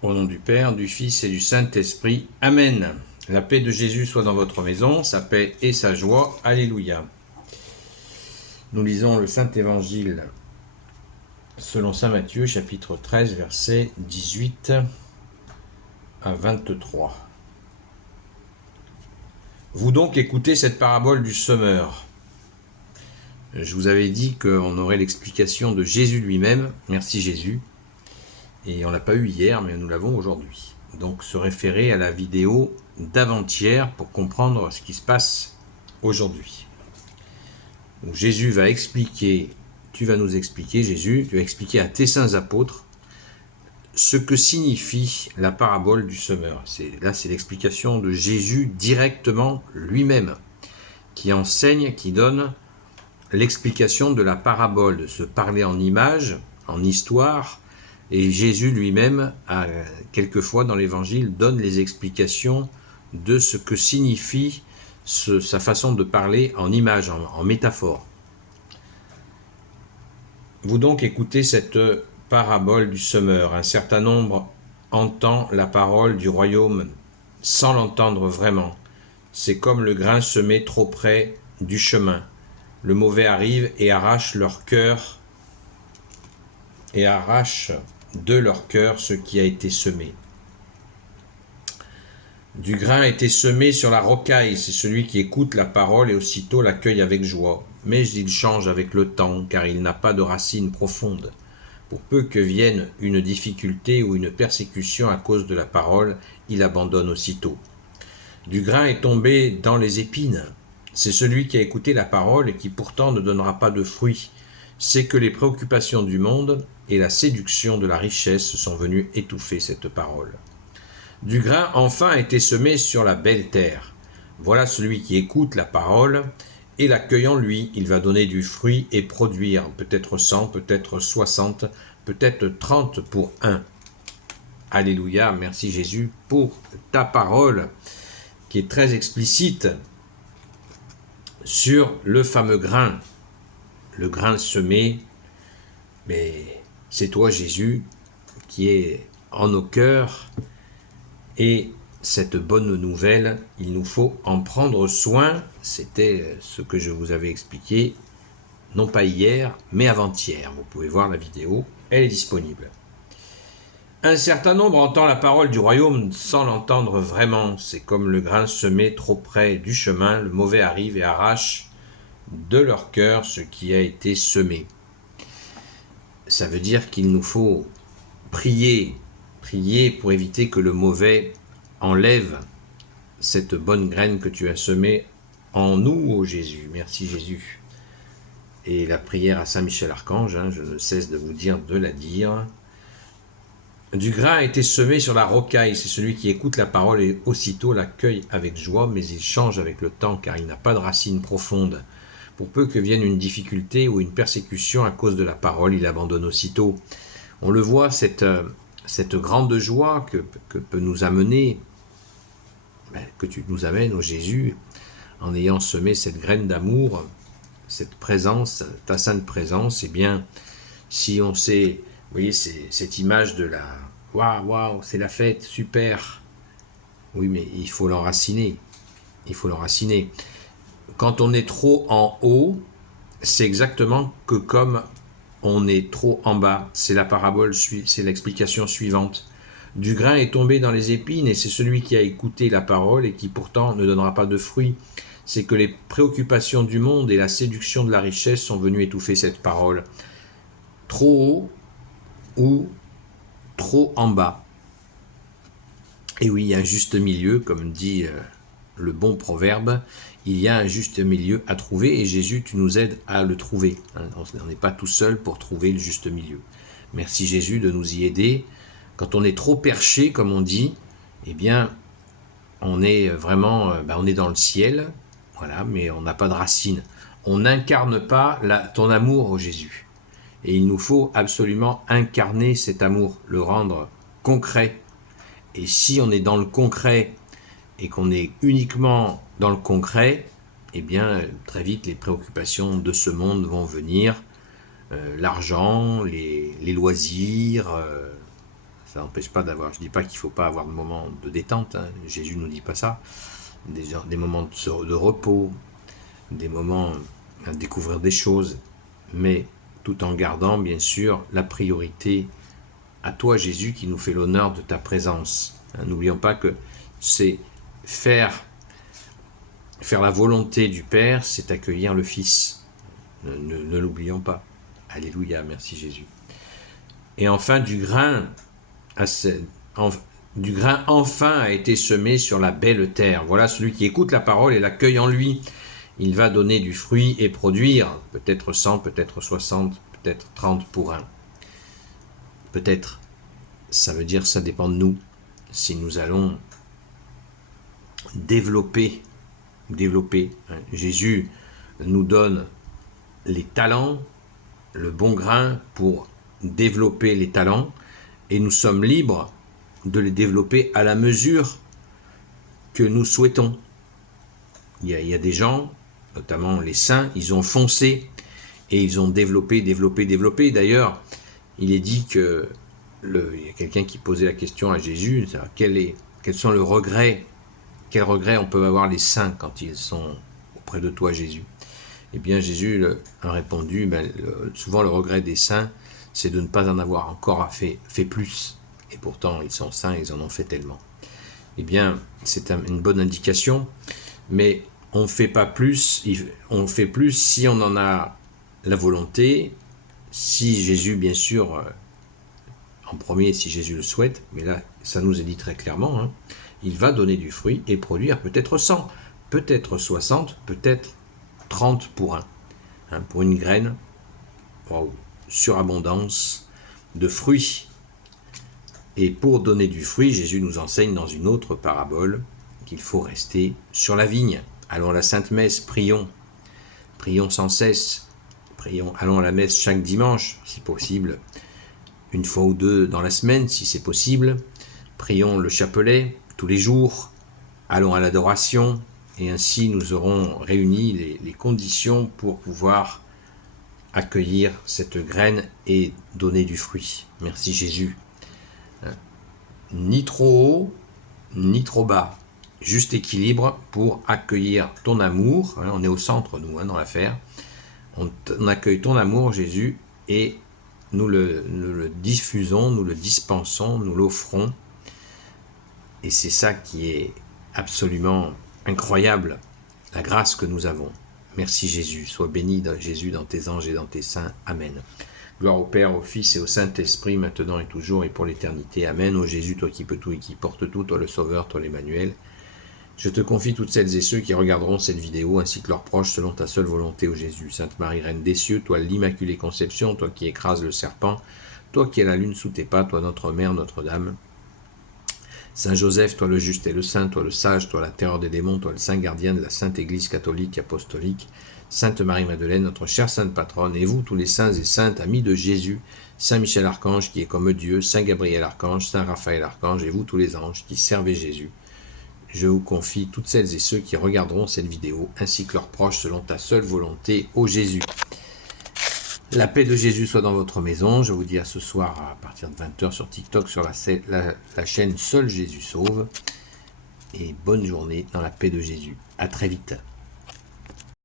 Au nom du Père, du Fils et du Saint-Esprit. Amen. La paix de Jésus soit dans votre maison, sa paix et sa joie. Alléluia. Nous lisons le Saint-Évangile selon Saint Matthieu, chapitre 13, versets 18 à 23. Vous donc écoutez cette parabole du semeur. Je vous avais dit qu'on aurait l'explication de Jésus lui-même. Merci Jésus. Et on ne l'a pas eu hier, mais nous l'avons aujourd'hui. Donc se référer à la vidéo d'avant-hier pour comprendre ce qui se passe aujourd'hui. Donc Jésus va expliquer, tu vas nous expliquer, Jésus, tu vas expliquer à tes saints apôtres ce que signifie la parabole du semeur. Là, c'est l'explication de Jésus directement lui-même, qui enseigne, qui donne l'explication de la parabole, de se parler en images, en histoire. Et Jésus lui-même, quelquefois dans l'Évangile, donne les explications de ce que signifie sa façon de parler en images, en métaphore. Vous donc écoutez cette parabole du semeur. Un certain nombre entend la parole du royaume sans l'entendre vraiment. C'est comme le grain semé trop près du chemin. Le mauvais arrive et arrache leur cœur et arrache de leur cœur ce qui a été semé. Du grain a été semé sur la rocaille, c'est celui qui écoute la parole et aussitôt l'accueille avec joie. Mais il change avec le temps, car il n'a pas de racines profondes. Pour peu que vienne une difficulté ou une persécution à cause de la parole, il abandonne aussitôt. Du grain est tombé dans les épines. C'est celui qui a écouté la parole et qui pourtant ne donnera pas de fruits. C'est que les préoccupations du monde et la séduction de la richesse sont venues étouffer cette parole. Du grain enfin a été semé sur la belle terre. Voilà celui qui écoute la parole, et l'accueillant lui, il va donner du fruit et produire, peut-être 100, peut-être 60, peut-être 30 pour un. Alléluia, merci Jésus pour ta parole, qui est très explicite sur le fameux grain. Le grain semé, mais c'est toi Jésus qui est en nos cœurs. Et cette bonne nouvelle, il nous faut en prendre soin. C'était ce que je vous avais expliqué, non pas hier, mais avant-hier. Vous pouvez voir la vidéo, elle est disponible. Un certain nombre entend la parole du royaume sans l'entendre vraiment. C'est comme le grain semé trop près du chemin. Le mauvais arrive et arrache de leur cœur ce qui a été semé. Ça veut dire qu'il nous faut prier pour éviter que le mauvais enlève cette bonne graine que tu as semée en nous, ô Jésus. Merci Jésus. Et la prière à Saint Michel Archange, je ne cesse de vous dire de la dire. Du grain a été semé sur la rocaille, c'est celui qui écoute la parole et aussitôt l'accueille avec joie, mais il change avec le temps car il n'a pas de racines profondes. Pour peu que vienne une difficulté ou une persécution à cause de la parole, il abandonne aussitôt. On le voit, cette grande joie que peut nous amener, que tu nous amènes, ô Jésus, en ayant semé cette graine d'amour, cette présence, ta sainte présence, eh bien, si on sait, vous voyez, cette image de la waouh, c'est la fête, super. Oui, mais il faut l'enraciner. Il faut l'enraciner. Quand on est trop en haut, c'est exactement que comme on est trop en bas. C'est la parabole, c'est l'explication suivante. Du grain est tombé dans les épines et c'est celui qui a écouté la parole et qui pourtant ne donnera pas de fruits. C'est que les préoccupations du monde et la séduction de la richesse sont venues étouffer cette parole. Trop haut ou trop en bas. Et oui, il y a un juste milieu, comme dit le bon proverbe, il y a un juste milieu à trouver et Jésus, tu nous aides à le trouver. On n'est pas tout seul pour trouver le juste milieu. Merci Jésus de nous y aider. Quand on est trop perché, comme on dit, eh bien, on est vraiment, on est dans le ciel, voilà, mais on n'a pas de racines. On n'incarne pas ton amour, ô Jésus. Et il nous faut absolument incarner cet amour, le rendre concret. Et si on est dans le concret et qu'on est uniquement dans le concret, eh bien, très vite, les préoccupations de ce monde vont venir. L'argent, les loisirs, Ça n'empêche pas d'avoir, je ne dis pas qu'il ne faut pas avoir de moments de détente, hein. Jésus ne nous dit pas ça. Des moments de repos, des moments à découvrir des choses, mais tout en gardant bien sûr la priorité à toi Jésus qui nous fait l'honneur de ta présence. N'oublions pas que c'est faire la volonté du Père, c'est accueillir le Fils. Ne l'oublions pas. Alléluia, merci Jésus. Et enfin, du grain enfin a été semé sur la belle terre. Voilà celui qui écoute la parole et l'accueille en lui. Il va donner du fruit et produire, peut-être 100, peut-être 60, peut-être 30 pour un. Peut-être, ça veut dire ça dépend de nous. Si nous allons développer. Jésus nous donne les talents, le bon grain pour développer les talents, et nous sommes libres de les développer à la mesure que nous souhaitons. Il y a des gens, notamment les saints, ils ont foncé et ils ont développé. D'ailleurs, il est dit que il y a quelqu'un qui posait la question à Jésus, quels sont les regrets, quels regrets on peut avoir les saints quand ils sont auprès de toi, Jésus? Eh bien, Jésus a répondu, souvent le regret des saints, c'est de ne pas en avoir encore fait plus. Et pourtant, ils sont saints, ils en ont fait tellement. Eh bien, c'est une bonne indication, mais on ne fait pas plus, on fait plus si on en a la volonté, si Jésus, bien sûr, en premier, si Jésus le souhaite, mais là, ça nous est dit très clairement, hein, il va donner du fruit et produire peut-être 100, peut-être 60, peut-être 30 pour un. Hein, pour une graine, wow, surabondance de fruits. Et pour donner du fruit, Jésus nous enseigne dans une autre parabole qu'il faut rester sur la vigne. Allons à la Sainte Messe, prions sans cesse, allons à la messe chaque dimanche, si possible, une fois ou deux dans la semaine, si c'est possible. Prions le chapelet tous les jours, allons à l'adoration, et ainsi nous aurons réuni les conditions pour pouvoir accueillir cette graine et donner du fruit. Merci Jésus. Ni trop haut, ni trop bas. Juste équilibre pour accueillir ton amour. On est au centre, nous, dans l'affaire. On accueille ton amour, Jésus, et nous le diffusons, nous le dispensons, nous l'offrons. Et c'est ça qui est absolument incroyable, la grâce que nous avons. Merci Jésus. Sois béni, Jésus, dans tes anges et dans tes saints. Amen. Gloire au Père, au Fils et au Saint-Esprit, maintenant et toujours et pour l'éternité. Amen. Ô Jésus, toi qui peux tout et qui portes tout, toi le Sauveur, toi l'Emmanuel. Je te confie toutes celles et ceux qui regarderont cette vidéo, ainsi que leurs proches, selon ta seule volonté, ô Jésus. Sainte Marie, Reine des cieux, toi l'Immaculée Conception, toi qui écrases le serpent, toi qui as la lune sous tes pas, toi notre Mère, Notre-Dame. Saint Joseph, toi le juste et le saint, toi le sage, toi la terreur des démons, toi le saint gardien de la Sainte Église catholique apostolique, Sainte Marie-Madeleine, notre chère sainte patronne, et vous tous les saints et saintes, amis de Jésus, Saint Michel Archange qui est comme Dieu, Saint Gabriel Archange, Saint Raphaël Archange, et vous tous les anges qui servez Jésus. Je vous confie toutes celles et ceux qui regarderont cette vidéo, ainsi que leurs proches, selon ta seule volonté, ô Jésus. La paix de Jésus soit dans votre maison. Je vous dis à ce soir à partir de 20h sur TikTok, sur la chaîne Seul Jésus Sauve. Et bonne journée dans la paix de Jésus. À très vite.